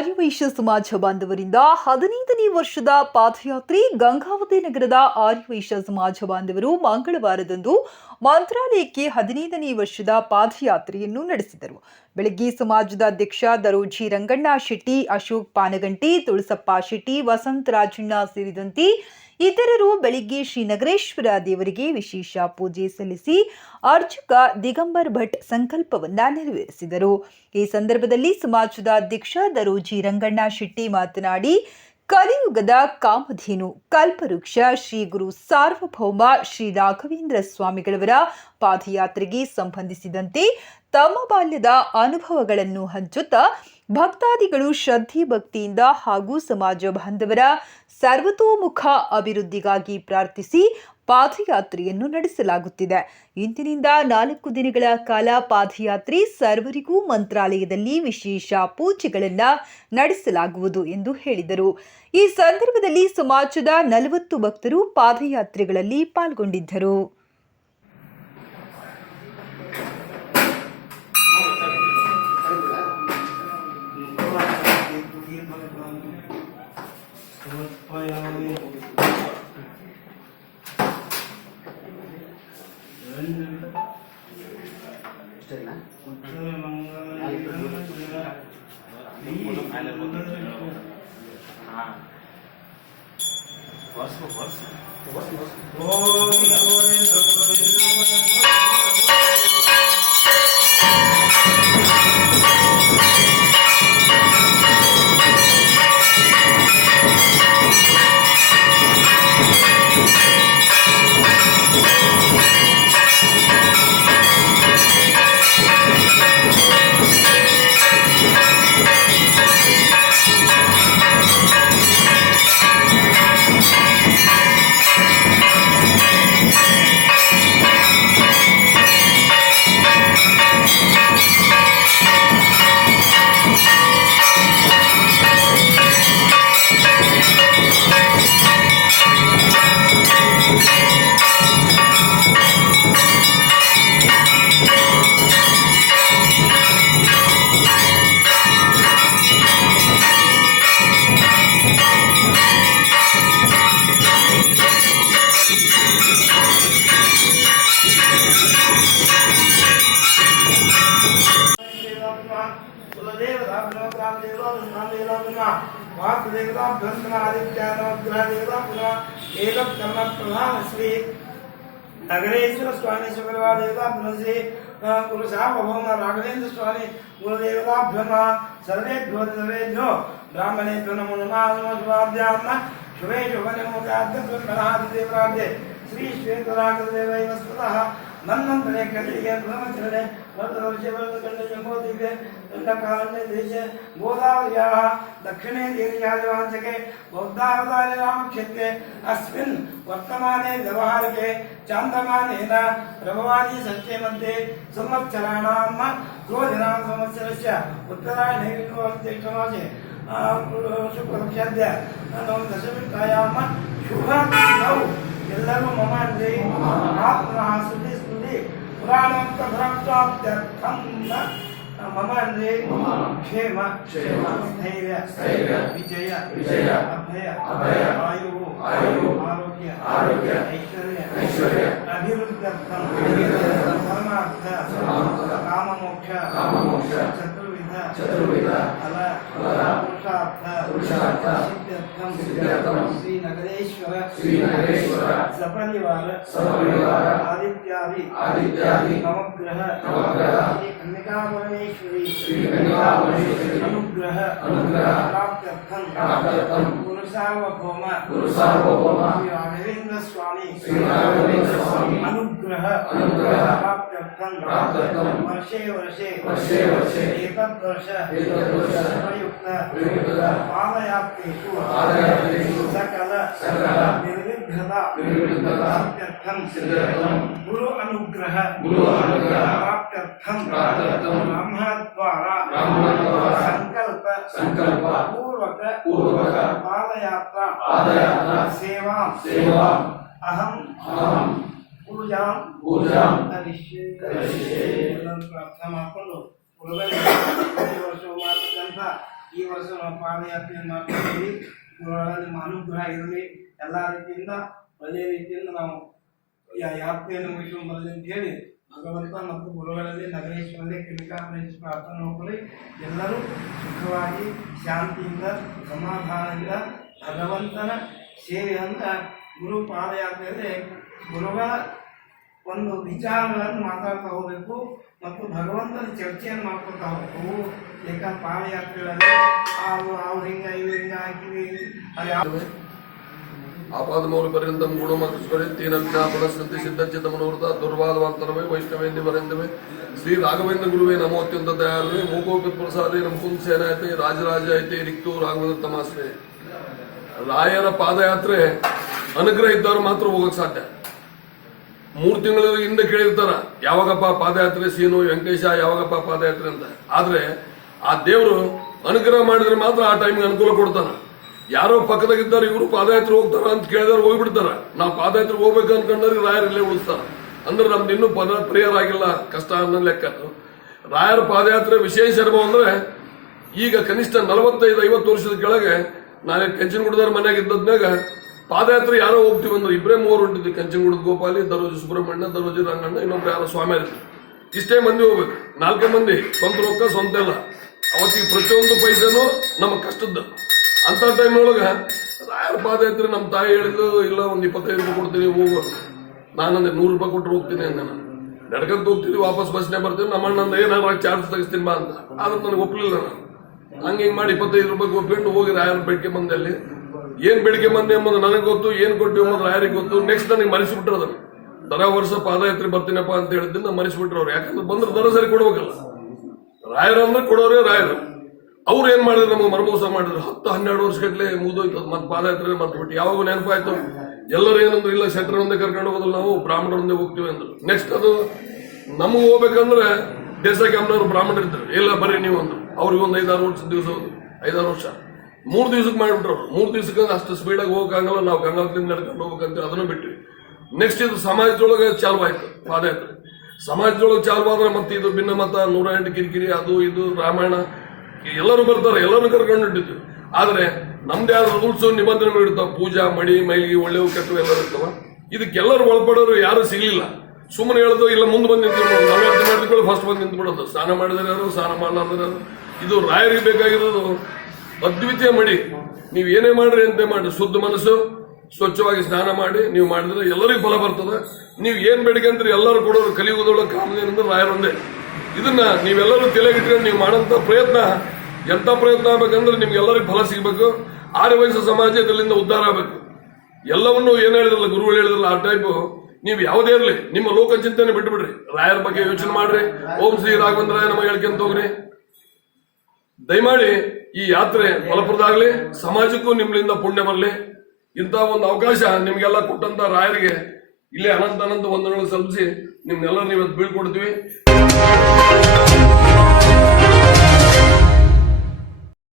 ಆರ್ಯವೈಶ್ಯ ಸಮಾಜ ಬಾಂಧವರಿಂದ ಹದಿನೈದನೇ ವರ್ಷದ ಪಾದಯಾತ್ರೆ ಗಂಗಾವತಿ ನಗರದ ಆರ್ಯವೈಶ್ಯ ಸಮಾಜ ಬಾಂಧವರು ಮಂಗಳವಾರದಂದು ಮಂತ್ರಾಲಯಕ್ಕೆ ಹದಿನೈದನೇ ವರ್ಷದ ಪಾದಯಾತ್ರೆಯನ್ನು ನಡೆಸಿದರು. ಬೆಳಗ್ಗೆ ಸಮಾಜದ ಅಧ್ಯಕ್ಷ ದರೋಜಿ ರಂಗಣ್ಣ ಶೆಟ್ಟಿ, ಅಶೋಕ್ ಪಾನಗಂಟಿ, ತುಳಸಪ್ಪ ಶೆಟ್ಟಿ ವಸಂತ ರಾಜಣ್ಣ ಸೇರಿದಂತೆ ಇತರರು ಬೆಳಿಗ್ಗೆ ಶ್ರೀ ನಗರೇಶ್ವರ ದೇವರಿಗೆ ವಿಶೇಷ ಪೂಜೆ ಸಲ್ಲಿಸಿ ಅರ್ಚಕ ದಿಗಂಬರ್ ಭಟ್ ಸಂಕಲ್ಪವನ್ನ ನೆರವೇರಿಸಿದರು. ಈ ಸಂದರ್ಭದಲ್ಲಿ ಸಮಾಜದ ಅಧ್ಯಕ್ಷ ದರೋಜಿ ರಂಗಣ್ಣ ಶೆಟ್ಟಿ ಮಾತನಾಡಿ, ಕಲಿಯುಗದ ಕಾಮಧೇನು, ಕಲ್ಪವೃಕ್ಷ, ಶ್ರೀ ಗುರು ಸಾರ್ವಭೌಮ, ಶ್ರೀ ರಾಘವೇಂದ್ರ ಸ್ವಾಮಿಗಳವರ ಪಾದಯಾತ್ರೆಗೆ ಸಂಬಂಧಿಸಿದಂತೆ ತಮ್ಮ ಬಾಲ್ಯದ ಅನುಭವಗಳನ್ನು ಹಂಚುತ್ತಾ ಭಕ್ತಾದಿಗಳು ಶ್ರದ್ಧೆ ಭಕ್ತಿಯಿಂದ ಹಾಗೂ ಸಮಾಜ ಬಾಂಧವರ ಸರ್ವತೋಮುಖ ಅಭಿವೃದ್ಧಿಗಾಗಿ ಪ್ರಾರ್ಥಿಸಿ ಪಾದಯಾತ್ರೆಯನ್ನು ನಡೆಸಲಾಗುತ್ತಿದೆ. ಇಂದಿನಿಂದ ನಾಲ್ಕು ದಿನಗಳ ಕಾಲ ಪಾದಯಾತ್ರೆ ಸರ್ವರಿಗೂ ಮಂತ್ರಾಲಯದಲ್ಲಿ ವಿಶೇಷ ಪೂಜೆಗಳನ್ನು ನಡೆಸಲಾಗುವುದು ಎಂದು ಹೇಳಿದರು. ಈ ಸಂದರ್ಭದಲ್ಲಿ ಸಮಾಜದ ನಲವತ್ತು ಭಕ್ತರು ಪಾದಯಾತ್ರೆಗಳಲ್ಲಿ ಪಾಲ್ಗೊಂಡಿದ್ದರು. కూర్చోనా వరుస వరుస వరుస వరుస ಇಷ್ಟೇನಾ ಶ್ರೀ ನಗರೇಶ್ವರ ಸ್ವಾಮಿ ಸುಗಲವಾದೇವತಾಭ್ಯಂ ಶ್ರೀ ಗುರು ಸಾರ್ವಭೌಮ ರಾಘವೇಂದ್ರ ಸ್ವಾಮಿ ಗುರುದೇವತಾಭ್ಯಮ ಸರ್ವೇಭ್ಯೋ ಸರ್ವೇಭ್ಯೋ ಬ್ರಾಹ್ಮಣೇಭ್ಯೋ ನಮೋ ನಮಃ ನಮೋ ಶುಭಾಭ್ಯಾಂ ಶುಭೇ ಶುಭನಮೋಕಾದ್ಯಪ್ರಾಬ್ಧೆ ಶ್ರೀ ಶ್ವೇತರಾಗದೇವೈವ ಸ್ತುತಃ ನನ್ನಂತನೇ ಕಲಿಗೆ ಬ್ರಹ್ಮಚರಣೆ वर्तवर्षे दण्डकारण्य देशे गोदावर्याः दक्षिणे दीर्घादिवाञ्चके बौद्धावतारे रामक्षेत्रे अस्मिन् वर्तमाने व्यवहारिके चान्दमानेन प्रभवानी सत्ये मध्ये संवत्सराणां क्रोधिनां संवत्सरस्य उत्तरायणे ज्येष्ठमासे ಶುಕ್ಲಪಕ್ಷಾದ್ಯ ನಾವು ದಶಮಿಕಾಯಾಮ ಶುಭ ನಾವು ಎಲ್ಲರೂ ಮಮ ಅಂದ್ರೆ ಆತ್ಮನಃ ಸುದ್ದಿ ಸ್ಮೃತಿ पुराणान्तभ्रक्ताब्दर्थं न मम अन्ये क्षेम स्थैर्य विजय अभय आयुः आरोग्य ऐश्वर्य अभिवृद्ध्यर्थं धर्मार्थ काममोक्ष चतुर्विध पुरुषार्थ सिद्ध्यर्थम श्रीनगरेश्वर श्रीनगरेश्वर सपरिवार सपरिवार आदित्यादि आदित्यादि नवग्रह नवग्रह श्री कन्यकावरणेश्वरी श्री कन्यकावरणेश्वरी अनुग्रह अनुग्रह प्राप्त्यर्थम प्राप्त्यर्थम पुरुषावभौम पुरुषावभौम श्री राघवेंद्र स्वामी श्री राघवेंद्र स्वामी अनुग्रह अनुग्रह प्राप्त ಶ್ರೀ ಕನ್ಯಕಾಪರಮೇಶ್ವರಿ, ಅನುಗ್ರಹ ಅನುಗ್ರಹ, ಪ್ರಾಪ್ತ್ಯರ್ಥಂ ಪ್ರಾಪ್ತ್ಯರ್ಥಂ, ಗುರು ಸಾರ್ವಭೌಮ ಗುರು ಸಾರ್ವಭೌಮ, ಶ್ರೀ ರಾಘವೇಂದ್ರ ಸ್ವಾಮಿ ಶ್ರೀ ರಾಘವೇಂದ್ರ ಸ್ವಾಮಿ, ಅನುಗ್ರಹ ಅನುಗ್ರಹ, ಪ್ರಾಪ್ತ್ಯರ್ಥಂ ಪ್ರಾಪ್ತ್ಯರ್ಥಂ, ವರ್ಷೇ ವರ್ಷೇ ವರ್ಷೇ ವರ್ಷೇ, ಏತದ್ವರ್ಷ ಏತದ್ವರ್ಷ, ಪ್ರಯುಕ್ತ ಪ್ರಯುಕ್ತ, ಪಾದಯಾತ್ರೆಷು ಪಾದಯಾತ್ರೆಷು, ಸಕಲ ಸಕಲ, ನಿರ್ವಿಘ್ನತ ನಿರ್ವಿಘ್ನತ, ಪ್ರಾಪ್ತ್ಯರ್ಥಂ ಸಿದ್ಧ್ಯರ್ಥಂ, ಪಾದಯಾತ್ರಾ ಪಾದಯಾತ್ರಾ, ಸೇವಾ ಸೇವಾ, ಪೂಜಾಂ ಪೂಜಾಂ, ಕರಿಷ್ಯೆ ಪ್ರಾರ್ಥನೆ ಮಾಡಿಕೊಂಡು ಪ್ರತಿ ವರ್ಷವೂ ಮಾಡ್ತಕ್ಕಂಥ ಈ ವರ್ಷ ನಾವು ಪಾದಯಾತ್ರೆಯನ್ನು ಮಾಡ್ತಿದ್ದೀವಿ ಗುರುಗಳಲ್ಲಿ ನಿಮ್ಮ ಅನುಗ್ರಹ ಇರಲಿ ಎಲ್ಲ ರೀತಿಯಿಂದ ಒಳ್ಳೆಯ ರೀತಿಯಿಂದ ನಾವು ಯಾತ್ರೆಯನ್ನು ಮುಗಿಸ್ಕೊಂಡು ಬರಲಿ ಅಂತ ಹೇಳಿ ಭಗವಂತ ಮತ್ತು ಗುರುಗಳಲ್ಲಿ ನಗರೇಶ್ವರಲ್ಲಿ ಕಿಮಿಕಾಪರೇಶ್ ಪ್ರಾರ್ಥನೆ ನೋಡ್ಕೊಳ್ಳಿ ಎಲ್ಲರೂ ಸುಖವಾಗಿ ಶಾಂತಿಯಿಂದ ಸಮಾಧಾನದಿಂದ ಭಗವಂತನ ಸೇವೆಯಿಂದ ಗುರು ಪಾದಯಾತ್ರೆಯಲ್ಲಿ ಗುರುಗಳ ಒಂದು ವಿಚಾರಗಳನ್ನು ಮಾತಾಡ್ತಾ ಹೋಗಬೇಕು ಮತ್ತು ಭಗವಂತನ ಚರ್ಚೆಯನ್ನು ಮಾಡ್ಕೊತಾ ಹೋಗ್ಬೇಕು. ಯಾಕಂದ್ರೆ ಪಾದಯಾತ್ರೆಗಳಲ್ಲಿ ಅವರು ಅವ್ರು ಹಿಂಗ ಇವ್ರು ಹಿಂಗ ಹಾಕಿವಿ ಆಪಾದಮೌಲಿಪರ್ಯಂతం ಗುಣಮತಸ್ವರೆ ತೇನ ವಿಜ್ಞಾಪನ ಸಂತಿ ಸಿದ್ಧಚಿತ ಮನೋರಥ ದುರ್ವಾದವಾಂತರವೇ ವೈಷ್ಣವೇಂದಿ ವರೆಂದವೇ ಶ್ರೀ ರಾಘವೇಂದ್ರ ಗುರುವೇ ನಮೋ ಅತ್ಯಂತ ದಯಾಳುವೆ ಮೂಕೋಪಿ ಪ್ರಸಾದೇ ನಮಕುಂದ ಸೇನಾಯತೆ ರಾಜರಾಜ ಐತಿ ರಿಕ್ತು ರಾಘವೇಂದ್ರ ತಮಾಸ್ರೆ ರಾಯರ ಪಾದಯಾತ್ರೆ ಅನುಗ್ರಹ ಇದ್ದವ್ರು ಮಾತ್ರ ಹೋಗಕ್ಕೆ ಸಾಧ್ಯ. ಮೂರು ತಿಂಗಳ ಹಿಂದೆ ಕೇಳಿರ್ತಾರ, ಯಾವಾಗಪ್ಪ ಪಾದಯಾತ್ರೆ ಸೀನು, ವೆಂಕಟೇಶ, ಯಾವಾಗಪ್ಪ ಪಾದಯಾತ್ರೆ ಅಂತ. ಆದ್ರೆ ಆ ದೇವರು ಅನುಗ್ರಹ ಮಾಡಿದ್ರೆ ಮಾತ್ರ ಆ ಟೈಮ್ಗೆ ಅನುಕೂಲ ಕೊಡ್ತಾನ. ಯಾರೋ ಪಕ್ಕದಾಗಿದ್ದಾರೆ, ಇವರು ಪಾದಯಾತ್ರೆ ಹೋಗ್ತಾರ ಅಂತ ಕೇಳಿದವ್ರು ಹೋಗ್ಬಿಡ್ತಾರ. ನಾವು ಪಾದಯಾತ್ರೆ ಹೋಗ್ಬೇಕು ಅನ್ಕೊಂಡ್ರೆ ರಾಯರಲ್ಲೇ ಉಳಿಸ್ತಾರ. ಅಂದ್ರೆ ನಮ್ದು ಇನ್ನೂ ಪದ ಪರಿಹಾರ ಆಗಿಲ್ಲ, ಕಷ್ಟ ಅನ್ನೋ ಲೆಕ್ಕ ರಾಯರ ಪಾದಯಾತ್ರೆ ವಿಶೇಷ ಅನುಭವ ಅಂದ್ರೆ, ಈಗ ಕನಿಷ್ಠ ನಲವತ್ತೈದು ಐವತ್ತು ವರ್ಷದ ಕೆಳಗೆ ನಾನು ಕಂಚನಗುಡದವ್ರ ಮನೆಯಾಗ ಇದ್ದದ್ನಾಗ ಪಾದಯಾತ್ರೆ ಯಾರೋ ಹೋಗ್ತೀವಿ ಅಂದ್ರೆ ಇಬ್ಬರೇ ಮೂವರು ಹೊಂಟಿದ್ವಿ, ಕಂಚನಗುಡದ ಗೋಪಾಲಿ ದರೋಜಿ ಸುಬ್ರಹ್ಮಣ್ಯ ದರೋಜಿ ರಂಗಣ್ಣ ಇನ್ನೊಬ್ಬ ಯಾರೋ ಸ್ವಾಮಿ ಇಷ್ಟೇ ಮಂದಿ ಹೋಗ್ಬೇಕು. ನಾಲ್ಕೇ ಮಂದಿ, ಸ್ವಂತ ರೊಕ್ಕ, ಸ್ವಂತ ಎಲ್ಲ. ಅವತ್ತಿಗೆ ಪ್ರತಿಯೊಂದು ಪೈಸೆನೂ ನಮ್ಮ ಕಷ್ಟದ್ದು. ಅಂತ ಟೈಮ್ ಒಳಗ ರಾಯರ ಪಾದಯಾತ್ರೆ ನಮ್ಮ ತಾಯಿ ಹೇಳಿದ್ದು, ಇಲ್ಲ, ಒಂದು ಇಪ್ಪತ್ತೈದು ರೂಪಾಯಿ ಕೊಡ್ತೀನಿ, ಹೋಗು ನಾನಂದ್ರೆ ನೂರು ರೂಪಾಯಿ ಕೊಟ್ಟರು ಹೋಗ್ತೀನಿ ಅಂದೆ ನಾನು. ನಡ್ಕೊಂತ ಹೋಗ್ತೀನಿ, ವಾಪಸ್ ಬಸ್ನೇ ಬರ್ತೀನಿ, ನಮ್ಮ ಅಣ್ಣಂದ ಏನಾರ ಚಾರ್ಜ್ ತೆಗಿಸ್ತೀನಿ ಬಾ ಅಂತ. ಆದ್ರೆ ನನಗೆ ಒಪ್ಪಲಿಲ್ಲ ನಾನು. ಹಂಗೆ ಹಿಂಗೆ ಮಾಡಿ ಇಪ್ಪತ್ತೈದು ರೂಪಾಯಿ ಒಪ್ಪಿಕೊಂಡು ಹೋಗಿ ರಾಯರ ಬೆಟ್ಟಿ ಅಲ್ಲಿ. ಏನ್ ಬೇಡಿಕೆ ಬಂದೆ ಎಂಬುದು ನನಗೆ ಗೊತ್ತು, ಏನ್ ಕೊಟ್ಟು ಎಂಬುದು ರಾಯರಿಗೆ ಗೊತ್ತು? ನೆಕ್ಸ್ಟ್ ನನಗೆ ಮರೆಸಿಬಿಟ್ರು ಅದನ್ನು. ದರ ವರ್ಷ ಪಾದಯಾತ್ರೆ ಬರ್ತೀನಪ್ಪ ಅಂತ ಹೇಳಿದ್ದನ್ನ ಮರೆಸಿಬಿಟ್ರು ಅವ್ರು. ಯಾಕಂದ್ರೆ ಬಂದ್ರೆ ದರ ಸರಿ ಕೊಡ್ಬೇಕಲ್ಲ. ರಾಯರು ಅಂದ್ರೆ ಕೊಡೋರೇ ರಾಯರು. ಅವ್ರು ಏನ್ ಮಾಡಿದ್ರು? ನಮಗೆ ಮರಮೋಸ ಮಾಡಿದ್ರು. ಹತ್ತು, ಹನ್ನೆರಡು ವರ್ಷಗಟ್ಲೆ ಮುಗಿದೋಯ್ತು. ಮತ್ತೆ ಪಾದಯಾತ್ರೆ ಬಿಟ್ಟು ಯಾವಾಗ ನೆನಪಾಯ್ತು. ಎಲ್ಲರೂ ಏನಂದ್ರೆ, ಇಲ್ಲ ಶೆಟ್ರ್ ಒಂದೇ ಕರ್ಕೊಂಡು ಹೋಗೋದಿಲ್ಲ ನಾವು, ಬ್ರಾಹ್ಮಣರೊಂದೇ ಹೋಗ್ತೀವಿ ಅಂದ್ರು. ನೆಕ್ಸ್ಟ್ ಅದು ನಮಗೆ ಹೋಗ್ಬೇಕಂದ್ರೆ ದೇಸಾಯಿ ಬ್ರಾಹ್ಮಣರು ಇರ್ತಾರೆ ಇಲ್ಲ, ಬರ್ರಿ ನೀವು ಅಂದ್ರು. ಅವ್ರಿಗೊಂದು ಐದಾರು ವರ್ಷ ದಿವಸ ಐದಾರು ವರ್ಷ. ಮೂರು ದಿವಸಕ್ಕೆ ಮಾಡಿಬಿಟ್ರು. ಮೂರು ದಿವಸಕ್ಕೆ ಅಷ್ಟು ಸ್ಪೀಡಾಗಿ ಹೋಗಕ್ಕಾಗಲ್ಲ, ನಾವು ಗಂಗಾವತಿಯಿಂದ ನಡ್ಕೊಂಡು ಹೋಗ್ಬೇಕಂತ ಅದನ್ನು ಬಿಟ್ವಿ. ನೆಕ್ಸ್ಟ್ ಇದು ಸಮಾಜದೊಳಗೆ ಚಾಲು ಆಯ್ತು ಪಾದಯಾತ್ರೆ ಸಮಾಜದೊಳಗೆ ಚಾಲು ಆದ್ರೆ ಮತ್ತೆ ಇದು ಭಿನ್ನ ಮತ, ನೂರ ಎಂಟು ಕಿರಿಕಿರಿ, ಅದು ಇದು, ರಾಮಾಯಣ, ಎಲ್ಲರೂ ಬರ್ತಾರೆ, ಎಲ್ಲರೂ ಕರ್ಕೊಂಡು ಇಟ್ಟಿದ್ವಿ ಆದರೆ ನಮ್ದೇ ಆದ ರೂಲ್ಸ್ ನಿಬಂಧನೆಗಳು ಇರ್ತಾವ? ಪೂಜಾ, ಮಡಿ ಮೈಲಿಗೆ ಒಳ್ಳೆವು, ಕೆಟ್ಟವು ಎಲ್ಲರೂ ಇರ್ತಾವ? ಇದಕ್ಕೆಲ್ಲರೂ ಒಳಪಡೋರು ಯಾರು ಸಿಗ್ಲಿಲ್ಲ. ಸುಮ್ಮನೆ ಹೇಳೋದು, ಇಲ್ಲ ಮುಂದೆ ಬಂದು ನಿಂತು ನಲವತ್ತು ಮಾಡಿದ್ಕೊಳ್ಳೋ ಫಸ್ಟ್ ಬಂದು ನಿಂತ್ಬಿಡೋದು. ಸ್ನಾನ ಮಾಡಿದ್ರೆ ಯಾರು, ಸ್ನಾನ ಮಾಡಲಾರ್ದ್ರೆ ಇದು ರಾಯರಿಗೆ ಬೇಕಾಗಿರೋದು. ಅದ್ವಿತೀಯ ಮಡಿ. ನೀವು ಏನೇ ಮಾಡ್ರಿ ಅಂತ ಮಾಡಿ ಶುದ್ಧ ಮನಸ್ಸು, ಸ್ವಚ್ಛವಾಗಿ ಸ್ನಾನ ಮಾಡಿ, ನೀವು ಮಾಡಿದ್ರೆ ಎಲ್ಲರಿಗೂ ಫಲ ಬರ್ತದೆ. ನೀವು ಏನ್ ಬೇಡಿಕೆ ಅಂದ್ರೆ ಎಲ್ಲರೂ ಕೊಡೋರು ಕಲಿಯುವುದೊಳಗೆ ರಾಯರ ರಾಯರೊಂದೇ ಇದನ್ನ ನೀವೆಲ್ಲರೂ ತಲೆಗಿಟ್ಕೊಂಡು ನೀವು ಮಾಡೋಂಥ ಪ್ರಯತ್ನ, ಎಂತ ಪ್ರಯತ್ನ ಆಗ್ಬೇಕಂದ್ರೆ ನಿಮ್ಗೆ ಎಲ್ಲರಿಗೂ ಫಲ ಸಿಗ್ಬೇಕು. ಆರ್ಯ ವಯಸ್ಸ ಸಮಾಜ ಇದರಿಂದ ಉದ್ಧಾರ ಆಗ್ಬೇಕು. ಎಲ್ಲವನ್ನೂ ಏನ್ ಹೇಳಿದ್ರಲ್ಲ, ಗುರುಗಳು ಹೇಳಿದ್ರಲ್ಲ, ಆ ಟೈಪು ನೀವು ಯಾವುದೇ ಇರಲಿ, ನಿಮ್ಮ ಲೋಕ ಚಿಂತನೆ ಬಿಟ್ಟು ಬಿಡ್ರಿ ರಾಯರ ಬಗ್ಗೆ ಯೋಚನೆ ಮಾಡ್ರಿ. ಓಂ ಶ್ರೀ ರಾಘವೇಂದ್ರ ನಮಗೆ ಹೇಳ್ಕೊಂತ ಹೋಗ್ರಿ. ದಯಮಾಡಿ ಈ ಯಾತ್ರೆ ಫಲಪ್ರದಾಗಲಿ ಸಮಾಜಕ್ಕೂ ನಿಮ್ಮಿಂದ ಪುಣ್ಯ ಬರಲಿ. ಇಂಥ ಒಂದು ಅವಕಾಶ ನಿಮ್ಗೆಲ್ಲ ಕೊಟ್ಟಂತ ರಾಯರಿಗೆ ಇಲ್ಲೇ ಅನಂತ ಅನಂತ ವಂದನೆಗಳು ಸಲ್ಲಿಸಿ ನಿಮ್ನೆಲ್ಲ ನೀವತ್ತು ಬೀಳ್ಕೊಡ್ತೀವಿ.